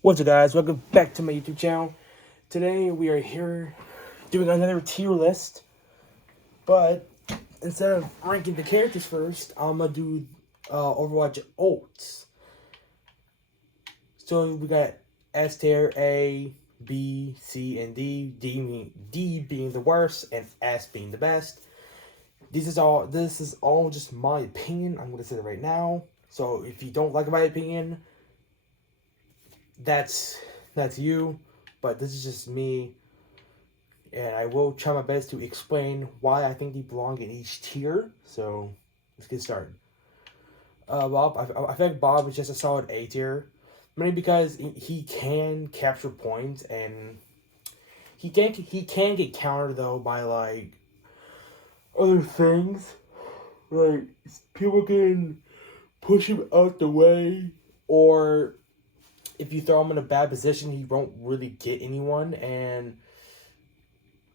What's up, guys? Welcome back to my YouTube channel. Today we are here doing another tier list, but instead of ranking the characters first, I'm gonna do Overwatch ults. So we got S tier, A, B, C, and D. D being the worst, and S being the best. This is all just my opinion. I'm gonna say it right now. So if you don't like my opinion, that's you. But this is just me, and I will try my best to explain why I think they belong in each tier. So let's get started. Bob, I think Bob is just a solid A tier, mainly because he can capture points, and he can get countered though by like other things, like people can push him out the way, or if you throw him in a bad position, he won't really get anyone, and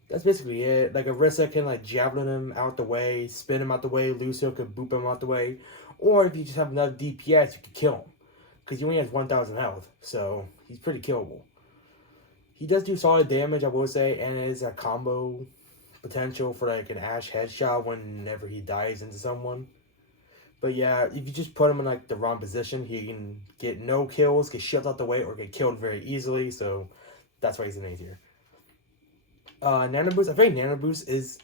that's basically it. Like Arissa can like javelin him out the way, spin him out the way. Lucio can boop him out the way, or if you just have enough DPS, you can kill him because he only has 1,000 health, so he's pretty killable. He does do solid damage, I will say, and is a combo potential for like an Ashe headshot whenever he dives into someone. But yeah, if you just put him in like the wrong position, he can get no kills, get shoved out the way, or get killed very easily. So that's why he's an A tier. Nano Boost, I think Nano Boost is...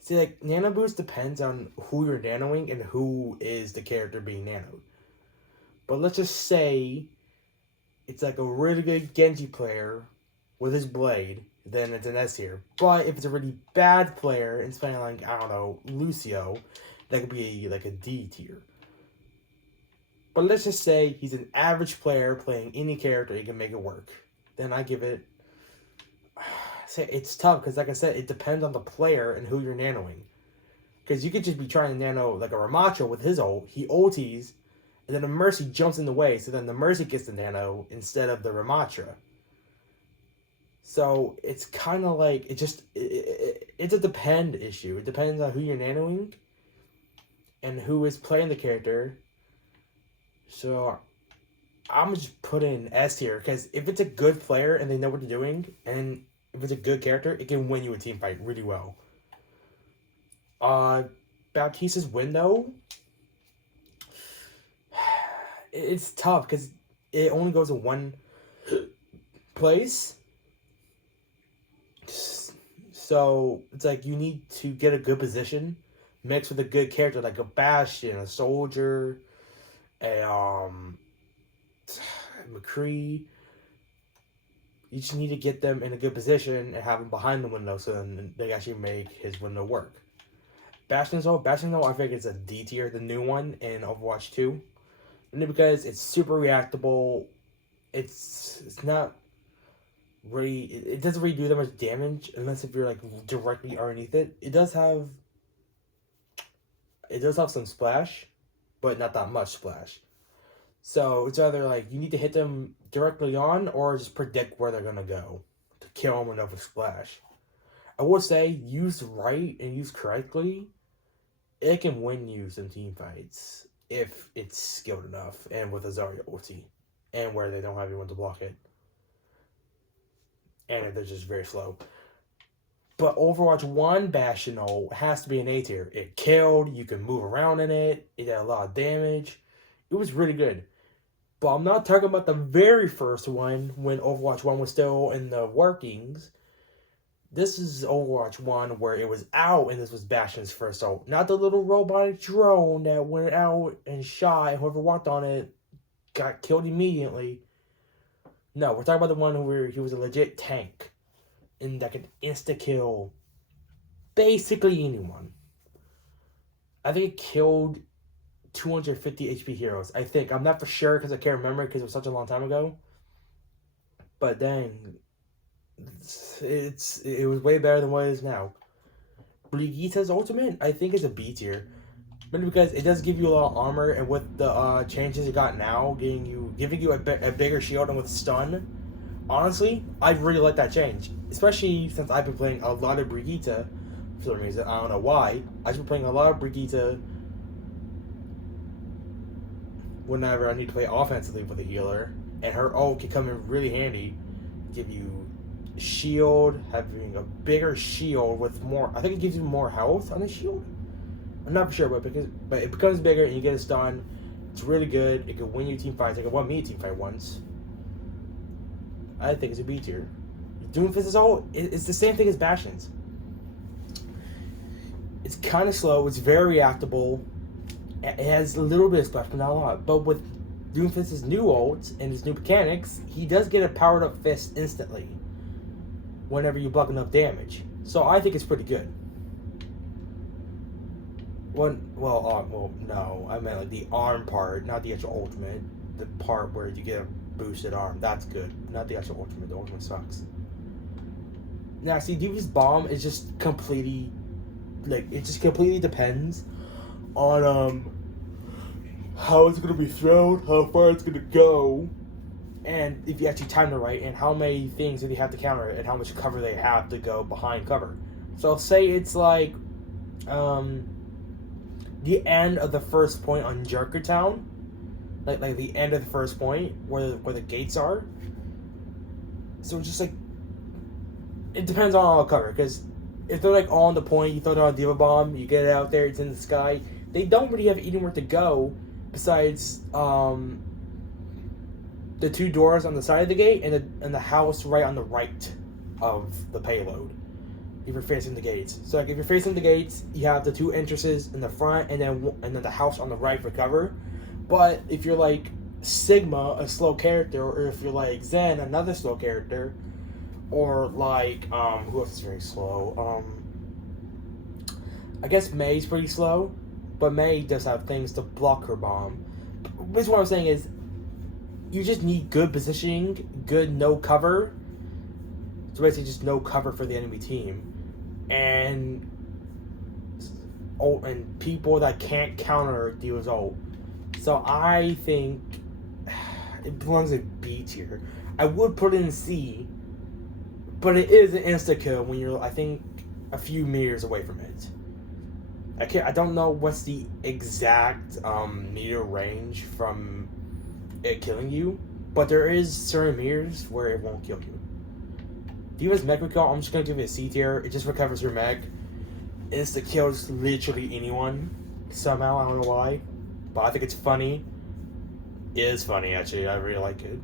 See, like, Nano Boost depends on who you're nanoing and who is the character being nanoed. But let's just say it's like a really good Genji player with his blade, then it's an S tier. But if it's a really bad player and it's playing like, I don't know, Lucio, that could be like a D tier. But let's just say he's an average player playing any character, he can make it work. Then I give it... It's tough because, like I said, it depends on the player and who you're nanoing. Because you could just be trying to nano like a Ramacho with his ult. He ulties, and then the Mercy jumps in the way, so then the Mercy gets the nano instead of the Ramatra. So it's kind of like it's a depend issue. It depends on who you're nanoing and who is playing the character. So I'm just put in S tier because if it's a good player and they know what they're doing, and if it's a good character, it can win you a team fight really well. Baptista's window, it's tough because it only goes to one place. So it's like you need to get a good position, mixed with a good character like a Bastion, a Soldier, a McCree. You just need to get them in a good position and have them behind the window so then they actually make his window work. Bastion though, I think it's a D tier, the new one in Overwatch 2. Only because it's super reactable. It's not really... It doesn't really do that much damage unless if you're like directly underneath it. It does have some splash, but not that much splash. So it's either like you need to hit them directly on or just predict where they're going to go to kill them enough with splash. I will say, used right and used correctly, it can win you some team fights if it's skilled enough and with a Zarya ulti and where they don't have anyone to block it. And they're just very slow. But Overwatch 1 Bastion has to be an A tier. It killed, you can move around in it, it had a lot of damage. It was really good. But I'm not talking about the very first one when Overwatch 1 was still in the workings. This is Overwatch 1 where it was out and this was Bastion's first ult. Not the little robotic drone that went out and shot and whoever walked on it got killed immediately. No, we're talking about the one where he was a legit tank and that could insta-kill basically anyone. I think it killed 250 HP heroes. I think. I'm not for sure because I can't remember because it was such a long time ago. But dang, it was way better than what it is now. Brigitte's ultimate, I think, is a B tier. Mainly because it does give you a lot of armor, and with the changes it got now, giving you a bigger shield and with stun. Honestly, I really like that change. Especially since I've been playing a lot of Brigitte for some reason. I don't know why. I've been playing a lot of Brigitte. whenever I need to play offensively with a healer, and her ult can come in really handy, give you shield, having a bigger shield with more. I think it gives you more health on the shield. I'm not for sure, but it becomes bigger and you get a stun. It's really good. It could win you team fights. It could win me a team fight once. I think it's a B tier. Doomfist is all. It's the same thing as Bastion's. It's kind of slow. It's very reactable. It has a little bit of splash, but not a lot. But with Doomfist's new ult and his new mechanics, he does get a powered up fist instantly whenever you block enough damage. So I think it's pretty good. No, I meant like the arm part, not the actual ultimate. The part where you get a boosted arm, that's good. Not the actual ultimate. The ultimate sucks. Now, see, Doomfist's bomb is just completely, it just completely depends on how it's gonna be thrown, how far it's gonna go, and if you actually time it right, and how many things that you have to counter it, and how much cover they have to go behind cover. So say it's like the end of the first point on Jerkertown, like the end of the first point where the gates are. So just like it depends on all the cover, because if they're like all on the point, you throw down a Diva Bomb, you get it out there, it's in the sky. They don't really have anywhere to go besides the two doors on the side of the gate and the house right on the right of the payload. If you're facing the gates, so like if you're facing the gates, you have the two entrances in the front and then the house on the right for cover. But if you're like Sigma, a slow character, or if you're like Zen, another slow character, or like who else is very slow? I guess May's pretty slow, but May does have things to block her bomb. But what I'm saying is, you just need good positioning, good no cover. So basically, just no cover for the enemy team, and people that can't counter Dio's ult. So I think it belongs in B tier. I would put it in C, but it is an insta kill when you're, I think, a few meters away from it. I don't know what's the exact meter range from it killing you, but there is certain meters where it won't kill you. Diva's mech recall, I'm just gonna give it a C tier. It just recovers her mech. Insta kills literally anyone somehow. I don't know why, but I think it's funny. It is funny, actually. I really like it.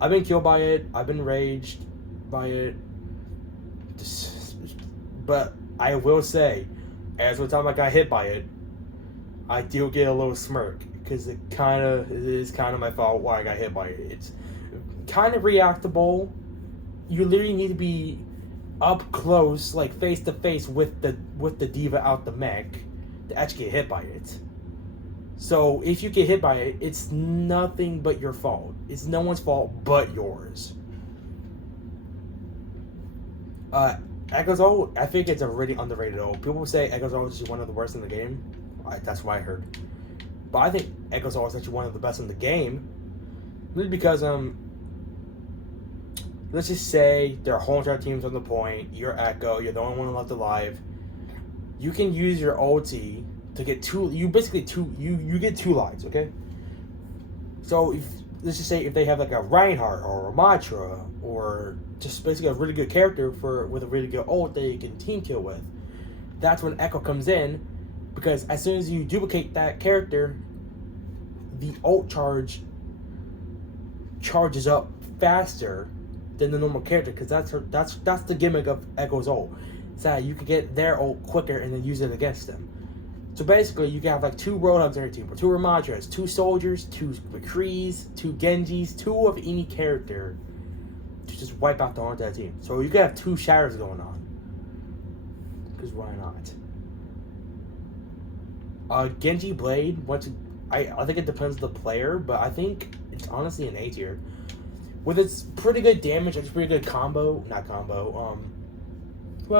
I've been killed by it. I've been raged by it. But I will say, every time I got hit by it, I do get a little smirk, because it is kind of my fault why I got hit by it. It's kind of reactable. You literally need to be up close, like face to face with the Diva out the mech to actually get hit by it. So if you get hit by it, it's nothing but your fault. It's no one's fault but yours. Echo's ult, I think it's a really underrated ult. People say Echo's ult is one of the worst in the game. That's what I heard. But I think Echo's ult is actually one of the best in the game. Really because let's just say their whole entire team's on the point. You're Echo. You're the only one left alive. You can use your ulti to get two. You get two lives. Okay. So let's just say if they have like a Reinhardt or a Matra or just basically a really good character with a really good ult that you can team kill with, that's when Echo comes in, because as soon as you duplicate that character, the ult charges up faster than the normal character, because that's the gimmick of Echo's ult. It's that you can get their ult quicker and then use it against them. So basically, you can have like two Roadhogs on your team, or two Ramatras, two soldiers, two McCrees, two Genjis, two of any character to just wipe out the whole entire team. So you can have two Shatters going on. Because why not? Genji Blade, I think it depends on the player, but I think it's honestly an A tier. With its pretty good damage, it's pretty good combo. Not combo. I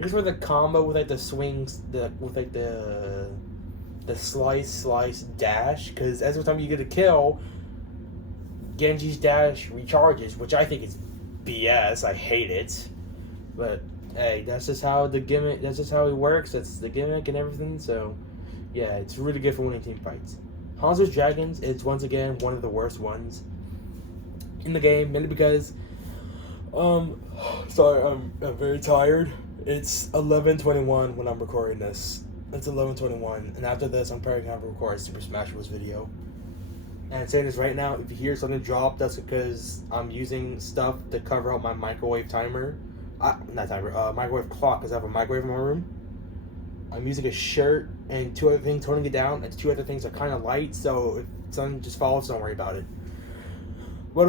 guess with the combo with like the swings, with like the slice dash, because every time you get a kill, Genji's dash recharges, which I think is BS. I hate it, but hey, that's just how the gimmick. That's just how it works. That's the gimmick and everything. So, Yeah, it's really good for winning team fights. Hanzo's Dragons is once again one of the worst ones in the game, mainly because um sorry, I'm very tired. It's 11:21 when I'm recording this. It's 11:21, and after this, I'm probably gonna record a Super Smash Bros. Video. And I'm saying this right now, if you hear something drop, that's because I'm using stuff to cover up my microwave timer. Not timer, microwave clock, because I have a microwave in my room. I'm using a shirt and two other things holding it down, and two other things are kind of light, so if something just falls, don't worry about it. But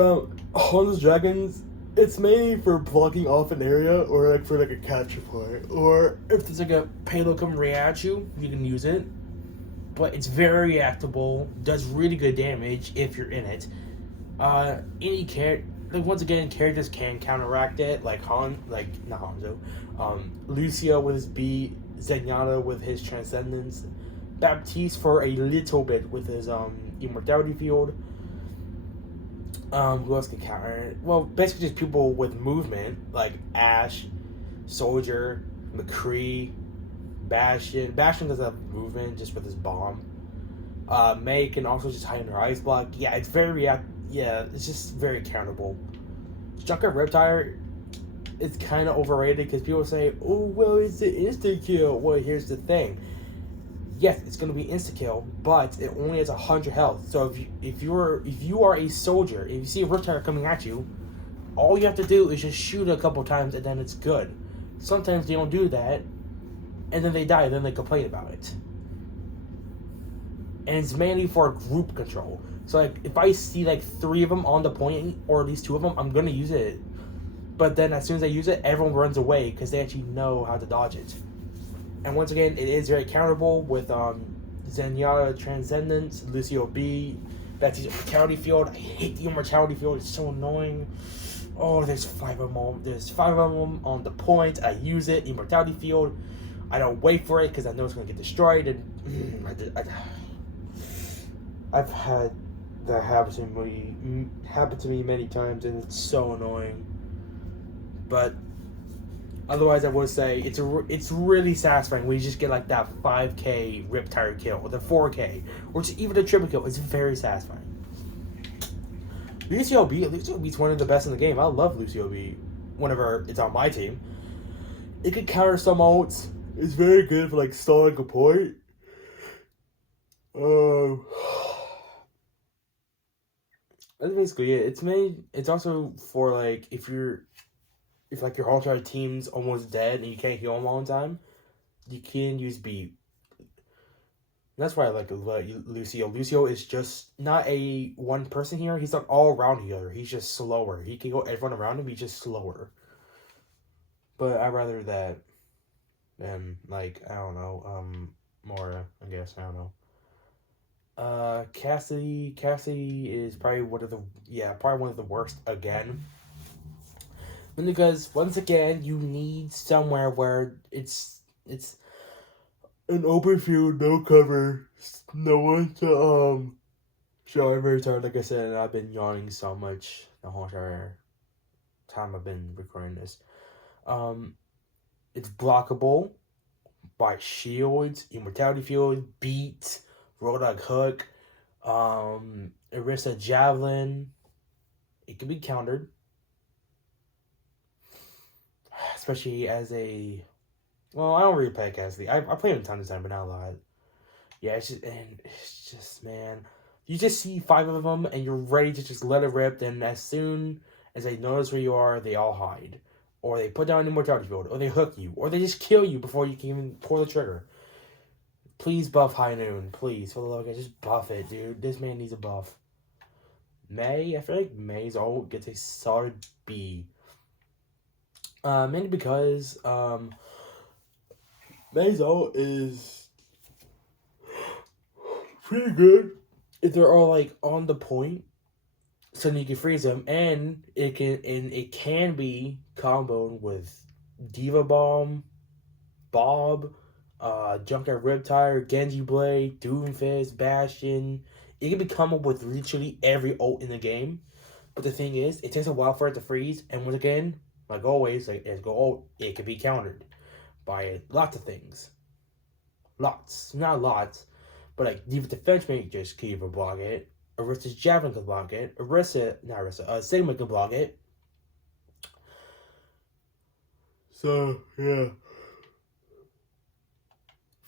Hanzo's Dragons, it's mainly for blocking off an area or like for like a capture point, or if there's like a payload coming right at you, you can use it. But it's very reactable, does really good damage if you're in it. Any character, like once again, characters can counteract it, like not Hanzo, Lucio with his B, Zenyatta with his Transcendence, Baptiste for a little bit with his Immortality Field. Who else can counter it? Well, basically just people with movement, like Ash, Soldier, McCree, Bastion. Bastion doesn't have movement just with his bomb. May can also just hide in her ice block. Yeah, it's very it's just very countable. Junker Reptile, it's kind of overrated because people say, "Oh, well, it's the insta kill." Well, here's the thing. Yes, it's gonna be insta kill, but it only has 100 health. So if you are a soldier, if you see a Reptile coming at you, all you have to do is just shoot a couple times and then it's good. Sometimes they don't do that, and then they die. Then they complain about it. And it's mainly for group control. So like if I see like 3 of them on the point, or at least 2 of them, I'm gonna use it. But then as soon as I use it, everyone runs away because they actually know how to dodge it. And once again, it is very countable with Zenyatta Transcendence, Lucio B, that's his Immortality Field. I hate the Immortality Field, it's so annoying. Oh, there's 5 of them. There's 5 of them on the point. I use it, Immortality Field. I don't wait for it because I know it's gonna get destroyed. And I've had that happen to me many times, and it's so annoying. But otherwise, I would say it's really satisfying when you just get like that 5K Riptire kill or the 4K or just even a triple kill. It's very satisfying. Lucio B's one of the best in the game. I love Lucio B. Whenever it's on my team, it can counter some ults. It's very good for like stalling a point. That's basically it. It's also for like if like your all-star team's almost dead and you can't heal them all the time, you can use B. That's why I like Lucio. Lucio is just not a one-person healer. He's an all-around healer. He's just slower. He can go everyone around him. He's just slower. But I'd rather that than like I don't know, Mora. I guess I don't know. Cassidy is probably one of the worst again. Because once again, you need somewhere where it's an open field, no cover, no one to Sorry, I'm very tired. Like I said, I've been yawning so much the whole entire time I've been recording this. It's blockable by shields, Immortality Field, Beat, Roadhog Hook, Orisa Javelin. It can be countered. Especially as a... Well, I don't really play Cassidy. I play him time to time, but not a lot. Yeah, it's just, man... You just see 5 of them, and you're ready to just let it rip, and as soon as they notice where you are, they all hide. Or they put down an Immortality Field, or they hook you, or they just kill you before you can even pull the trigger. Please buff High Noon, please. For the love of God, just buff it, dude. This man needs a buff. May, I feel like May's ult gets a solid B. Mainly because, May's ult is pretty good if they're all, like, on the point. So then you can freeze them, and it can be comboed with Diva Bomb, Bob, Junkyard Riptire, Genji Blade, Doomfist, Bastion. It can be comboed with literally every ult in the game. But the thing is, it takes a while for it to freeze, and once again, like always, like as go ult, it can be countered by lots of things. Lots, not lots. But like Diva Defense may just can even block it. Arista's Javelin can block it. Sigma can block it. So yeah.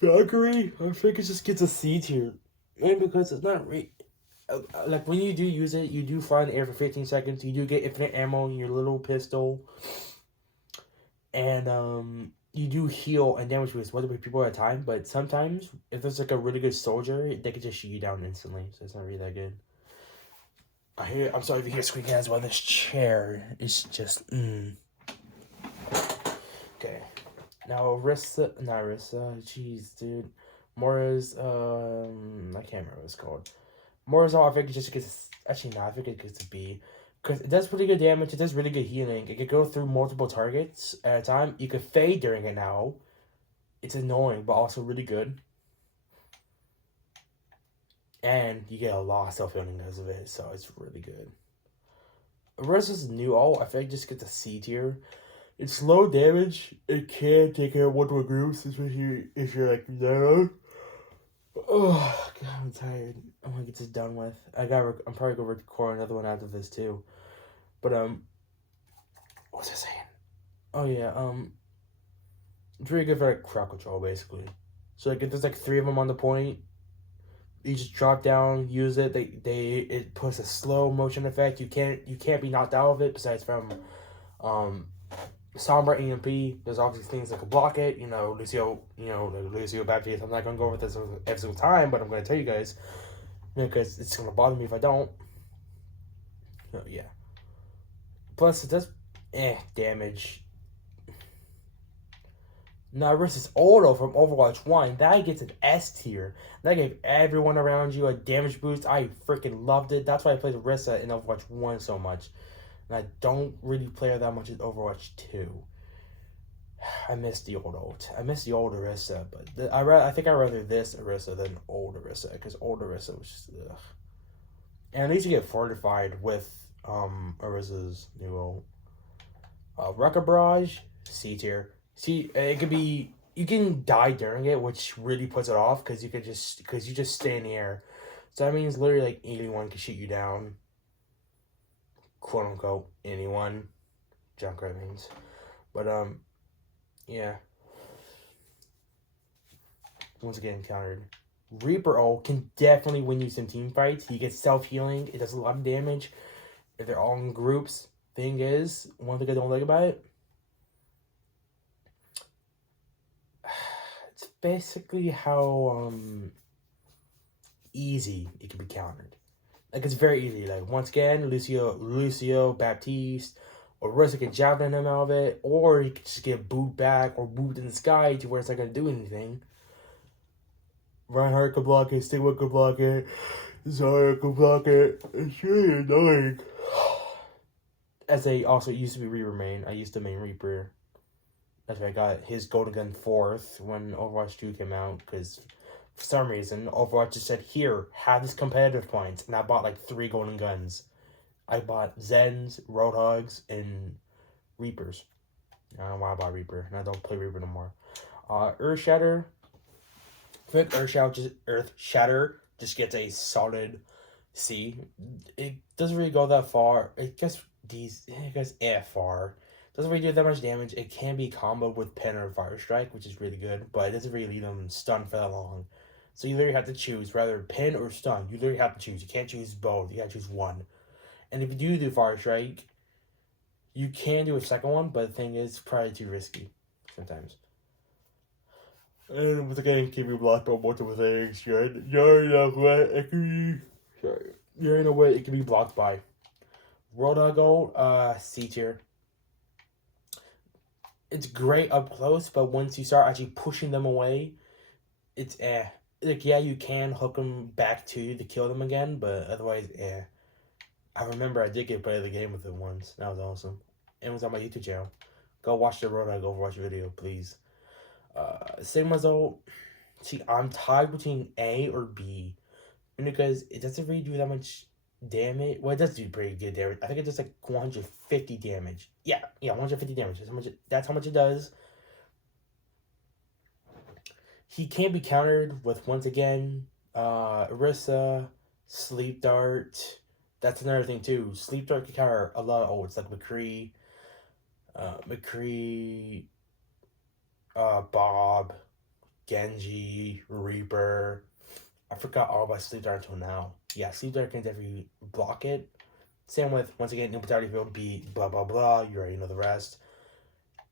Valkyrie, I think it just gets a C tier. And because it's not like when you do use it, you do fly in the air for 15 seconds. You do get infinite ammo in your little pistol, and you do heal and damage boost multiple people at a time. But sometimes, if there's like a really good soldier, they can just shoot you down instantly. So it's not really that good. I'm sorry if you hear squeaking as well. This chair is just Okay. Now Narissa, jeez, dude. Mora's, I can't remember what it's called. Mora's, I think it just gets, actually, no, I think it gets a B. Because it does pretty good damage, it does really good healing. It can go through multiple targets at a time. You can fade during it now. It's annoying, but also really good. And you get a lot of self-healing because of it, so it's really good. Arissa's new ult, I think it just gets a C tier. It's low damage. It can take care of one-to-one groups, especially if you're like narrow. Oh god, I'm tired. I want to get this done with. I'm probably gonna record another one after this too. But what was I saying? Oh yeah, it's really good for like crowd control basically. So like if there's like 3 of them on the point, you just drop down, use it. It puts a slow motion effect. You can't be knocked out of it besides from Sombra EMP. There's obviously things that can block it. Lucio Baptiste. I'm not gonna go over this every single time, but I'm gonna tell you guys because it's gonna bother me if I don't. So yeah. Plus it does damage. Now versus Odo from Overwatch 1, that gets an S tier. That gave everyone around you a damage boost. I freaking loved it. That's why I played Orisa in Overwatch 1 so much. And I don't really play her that much in Overwatch 2. I miss the old ult. I miss the old Orisa, but I think I'd rather this Orisa than old Orisa, because old Orisa was just ugh. And at least you get fortified with Orisa's new ult. Rocket Barrage, C tier. See, it could be, you can die during it, which really puts it off, because you just stay in the air. So that means literally like anyone can shoot you down. Quote unquote anyone. Junkrat means. But yeah. Once again countered. Reaper ult can definitely win you some team fights. He gets self-healing. It does a lot of damage. If they're all in groups. Thing is, one thing I don't like about it, it's basically how easy it can be countered. Like, it's very easy. Like, once again, Lucio Baptiste, or Orisa can javelin him out of it, or he could just get booed back or moved in the sky to where it's not going to do anything. Reinhardt could block it, Stigma could block it, Zarya could block it. It's really annoying. As they also used to be Reaper main, I used to main Reaper. That's why I got his Golden Gun 4th when Overwatch 2 came out, because for some reason, Overwatch just said, here, have this competitive points, and I bought like 3 Golden Guns. I bought Zens, Roadhogs, and Reapers. I don't know why I bought Reaper, and I don't play Reaper no more. Earth Shatter. I think Earth Shatter just gets a solid C. It doesn't really go that far. It gets far. Doesn't really do that much damage. It can be comboed with Pen or Fire Strike, which is really good, but it doesn't really leave them stunned for that long. So you literally have to choose, rather Pen or Stun. You literally have to choose. You can't choose both. You gotta choose one. And if you do Fire Strike, you can do a second one, but the thing is, it's probably too risky sometimes. And once again, keep you blocked on multiple things. You're in a way it can be blocked by. Roadhog Gold, C tier. It's great up close, but once you start actually pushing them away, it's Like, yeah, you can hook them back to you to kill them again, but otherwise, I remember I did get play the game with it once. That was awesome. It was on my YouTube channel. Go watch the Roadhog Overwatch video, please. Sigma's ult. See, I'm tied between A or B. Because it doesn't really do that much damage. Well, it does do pretty good damage. I think it does like 150 damage. Yeah, 150 damage. That's how much it does. He can't be countered with, once again, Orisa, Sleep Dart. That's another thing too. Sleep Dart can counter a lot of ults like McCree, Bob, Genji, Reaper. I forgot all about Sleep Dart until now. Yeah, Sleep Dart can definitely block it. Same with, once again, new Brutality Field, beat, blah, blah, blah. You already know the rest.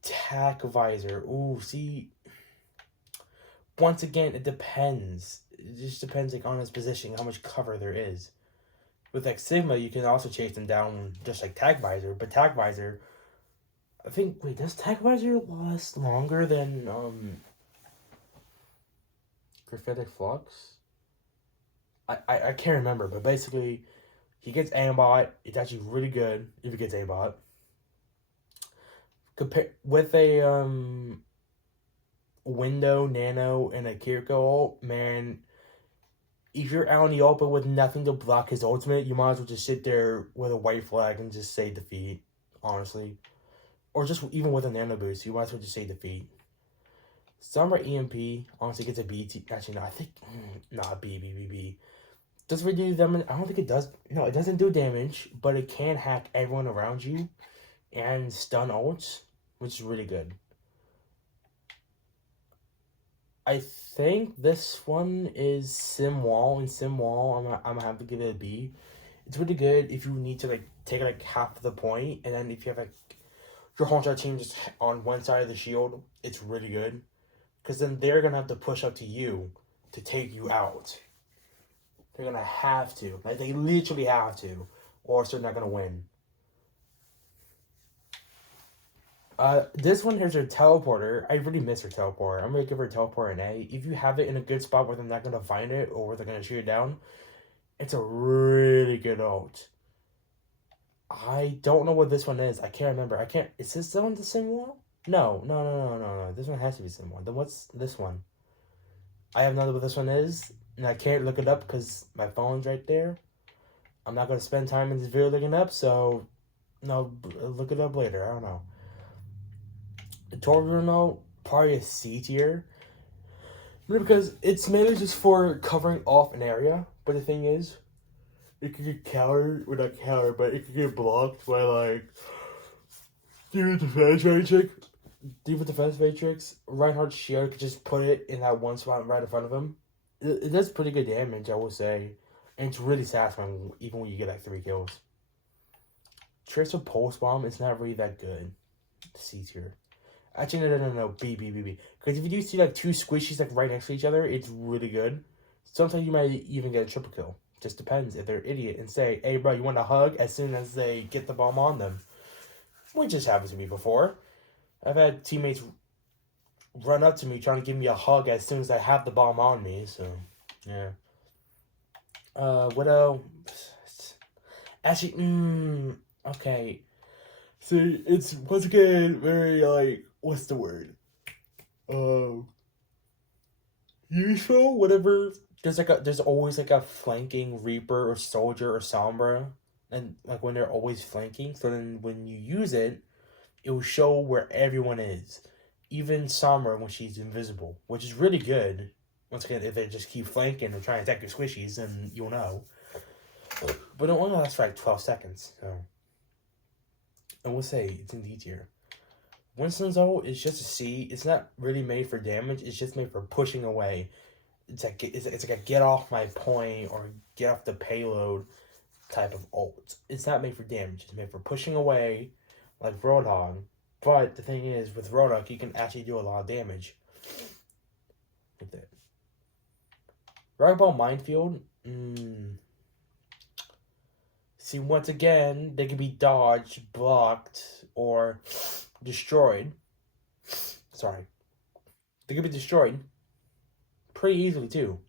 Tack Visor. Ooh, see. Once again, it depends. It just depends like on his position, how much cover there is. With like Sigma, you can also chase them down just like Tag Visor, but Tag Visor, I think, wait, does Tag Visor last longer than Prophetic Flux? I can't remember, but basically, he gets aimbot. It's actually really good if he gets aimbot. Compare with a Window, Nano, and a Kiriko ult, man. If you're out in the open with nothing to block his ultimate, you might as well just sit there with a white flag and just say defeat, honestly. Or just even with a nano boost, you might as well just say defeat. Summer EMP honestly gets a B. Actually, no, I think not B. Does it do them? I don't think it does. No, it doesn't do damage, but it can hack everyone around you and stun ults, which is really good. I think this one is Simwall, and Simwall, I'm gonna have to give it a B. It's really good if you need to like take like half of the point, and then if you have like your whole entire team just on one side of the shield, it's really good. Because then they're gonna have to push up to you to take you out. They're gonna have to. Like they literally have to. Or else they're not gonna win. This one here's her teleporter. I really miss her teleporter. I'm gonna give her teleporter an A. If you have it in a good spot where they're not gonna find it or where they're gonna shoot it down, it's a really good ult. I don't know what this one is. I can't remember. I can't. Is this the one the same wall? No. This one has to be the same one. Then what's this one? I have no idea what this one is, and I can't look it up because my phone's right there. I'm not gonna spend time in this video looking it up, so no, look it up later. I don't know. The Torino, probably a C tier. Because it's mainly just for covering off an area, but the thing is, it could get countered, or not countered, but it could get blocked by like Demon Defense Matrix. Demon Defense Matrix. Reinhardt's shield could just put it in that one spot right in front of him. It does pretty good damage, I will say. And it's really satisfying, even when you get like 3 kills. Tracer Pulse Bomb is not really that good. C tier. Actually, no. B. Because if you do see like 2 squishies like right next to each other, it's really good. Sometimes you might even get a triple kill. Just depends if they're an idiot and say, hey bro, you want a hug as soon as they get the bomb on them. Which just happened to me before. I've had teammates run up to me trying to give me a hug as soon as I have the bomb on me, so yeah. Widow. Actually, okay. See, it's once again very like, what's the word? Useful, whatever. There's always like a flanking Reaper or Soldier or Sombra, and like when they're always flanking, so then when you use it, it will show where everyone is, even Sombra when she's invisible, which is really good. Once again, if they just keep flanking or trying to attack your squishies, then you'll know. But it only lasts for like 12 seconds, so. And we'll say it's in D tier. Winston's ult is just a C. It's not really made for damage. It's just made for pushing away. It's like a get off my point or get off the payload type of ult. It's not made for damage. It's made for pushing away, like Roadhog. But the thing is, with Roadhog, you can actually do a lot of damage with it. Rock Ball Minefield. See, once again, they can be dodged, blocked, or destroyed. Sorry. They can be destroyed pretty easily, too.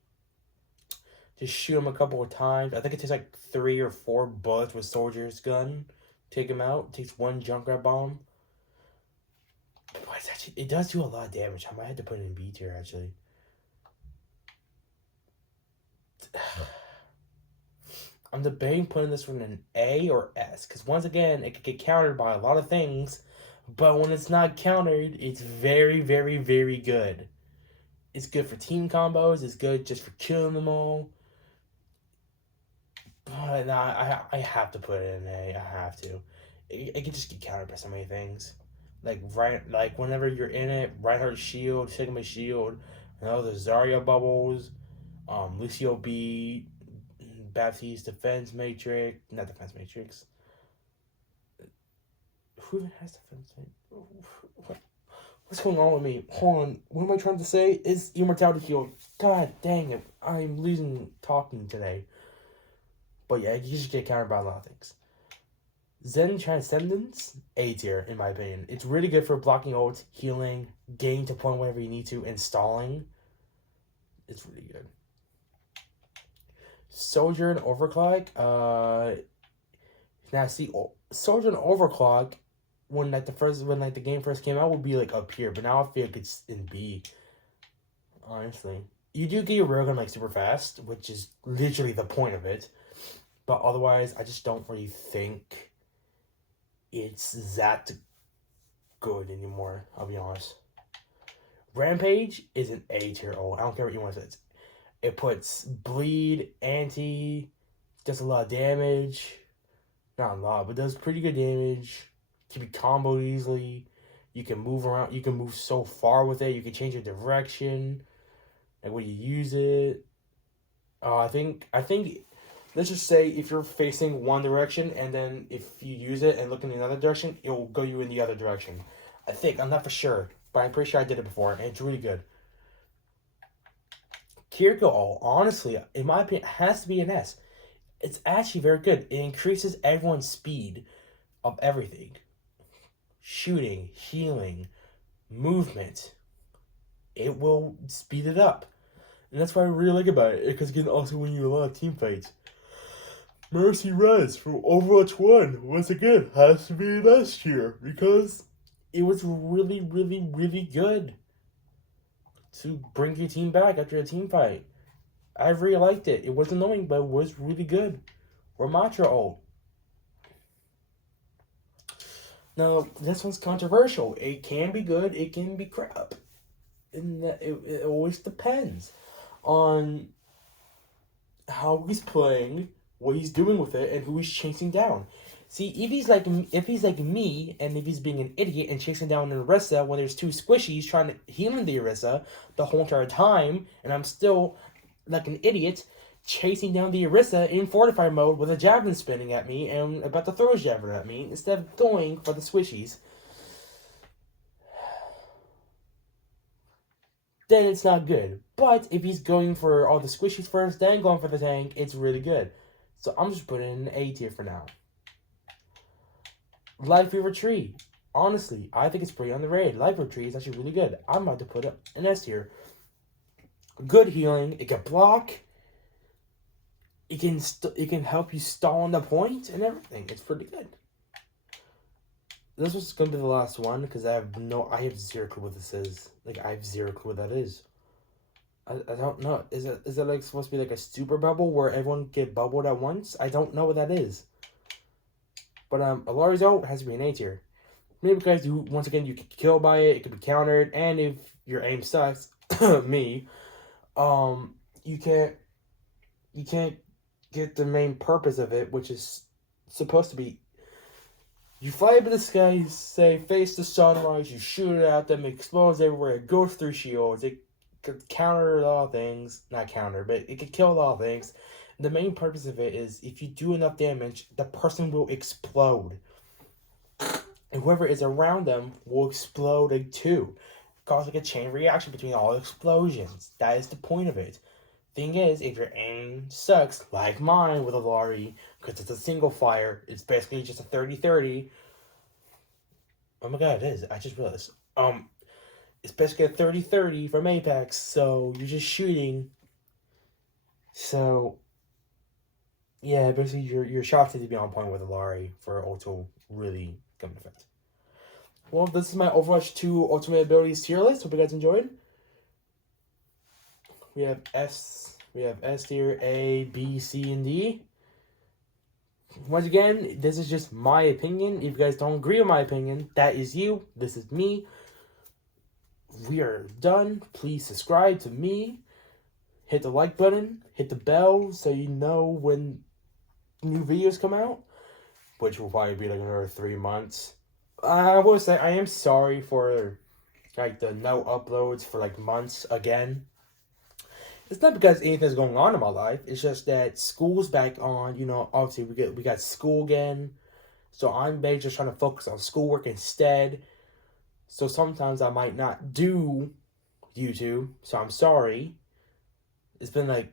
Just shoot them a couple of times. I think it takes like 3 or 4 bullets with Soldier's gun. Take him out. It takes 1 Junkrat bomb. But it does do a lot of damage. I might have to put it in B tier, actually. I'm debating putting this one in A or S. Because once again, it could get countered by a lot of things. But when it's not countered, it's very, very, very good. It's good for team combos. It's good just for killing them all. But nah, I have to put it in A. I have to. It can just get countered by so many things. Like whenever you're in it, Reinhardt's shield, Sigma's shield, the Zarya bubbles, Lucio B, Baptiste defense matrix, not defense matrix. Who even has defense matrix? What's going on with me? Hold on. What am I trying to say? Is immortality shield? God dang it! I'm losing talking today. But yeah, you just get countered by a lot of things. Zen Transcendence, A tier, in my opinion. It's really good for blocking ults, healing, getting to point whenever you need to, and stalling. It's really good. Soldier and Overclock. Now see, Soldier and Overclock, when the game first came out, would be like up here, but now I feel like it's in B. Honestly, you do get your railgun like super fast, which is literally the point of it. But otherwise, I just don't really think it's that good anymore, I'll be honest. Rampage is an A tier ult. I don't care what you want to say. It puts bleed, anti, does a lot of damage. Not a lot, but does pretty good damage. Can be comboed easily. You can move around. You can move so far with it. You can change your direction. Like when you use it. I think let's just say if you're facing one direction and then if you use it and look in another direction, it will go you in the other direction. I'm not for sure, but I'm pretty sure I did it before, and it's really good. Kiriko ult, honestly, in my opinion, has to be an S. It's actually very good. It increases everyone's speed of everything. Shooting, healing, movement. It will speed it up. And that's what I really like about it, because it can also win you a lot of team fights. Mercy Res from Overwatch 1, once again, has to be an S tier, because it was really, really, really good to bring your team back after a team fight. I really liked it. It was annoying, but it was really good. Ramatra ult. Now, this one's controversial. It can be good, it can be crap. And it always depends on how he's playing, what he's doing with it, and who he's chasing down. See, if he's like me, and if he's being an idiot and chasing down an Orisa when there's two squishies trying to heal the Orisa the whole entire time, and I'm still like an idiot chasing down the Orisa in fortify mode with a javelin spinning at me and about to throw a javelin at me instead of going for the squishies, then it's not good. But if he's going for all the squishies first, then going for the tank, it's really good. So I'm just putting in an A tier for now. Life Fever Tree. Honestly, I think it's pretty underrated. Life Fever Tree is actually really good. I'm about to put it an S tier. Good healing. It can block. It can help you stall on the point and everything. It's pretty good. This was gonna be the last one because I have zero clue what this is. Like I have zero clue what that is. I don't know. Is it like supposed to be like a super bubble where everyone get bubbled at once? I don't know what that is. But Alari's ult has to be an A tier. Maybe because once again you get killed by it, it can be countered, and if your aim sucks, me, you can't get the main purpose of it, which is supposed to be you fly up in the sky, say face the sunrise, you shoot it at them, it explodes everywhere, it goes through shields, it could counter a lot of things, not counter, but it could kill a lot of things. The main purpose of it is if you do enough damage, the person will explode. And whoever is around them will explode too. Cause like a chain reaction between all explosions. That is the point of it. Thing is, if your aim sucks, like mine with a Lari, because it's a single fire, it's basically just a 30-30. Oh my god, it is. I just realized. It's basically a 30-30 from Apex, so you're just shooting. So yeah, basically your shots need to be on point with a Lari for ult to really come into effect. Well, this is my Overwatch 2 Ultimate Abilities tier list. Hope you guys enjoyed. We have S tier, A, B, C, and D. Once again, this is just my opinion. If you guys don't agree with my opinion, that is you. This is me. we are done. Please subscribe to me. Hit the like button. Hit the bell so you know when new videos come out, which will probably be like another 3 months. I will say I am sorry for like the no uploads for like months again. It's not because anything's going on in my life. It's just that school's back on. You know, obviously we got school again, so I'm basically just trying to focus on schoolwork instead. So sometimes I might not do YouTube. So I'm sorry. It's been like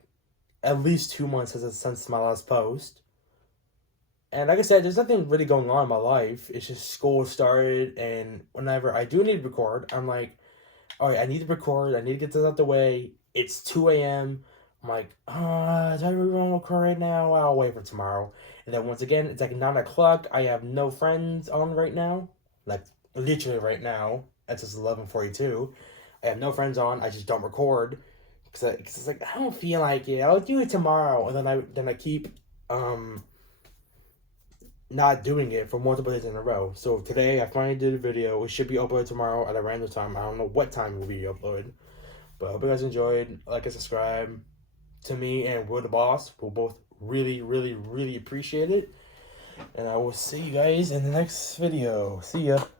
at least 2 months since my last post. And like I said, there's nothing really going on in my life. It's just school started, and whenever I do need to record, I'm like, all right, I need to record. I need to get this out the way. It's 2 a.m. I'm like, do I really want to record right now? I'll wait for tomorrow. And then once again, it's like 9 o'clock. I have no friends on right now. Like, literally right now. It's just 11:42. I have no friends on. I just don't record. Because it's like, I don't feel like it. I'll do it tomorrow. And then I keep not doing it for multiple days in a row. So today I finally did a video. It should be uploaded tomorrow at a random time. I don't know what time it will be uploaded. But I hope you guys enjoyed. Like and subscribe to me and willdeboss. We'll both really, really, really appreciate it. And I will see you guys in the next video. See ya.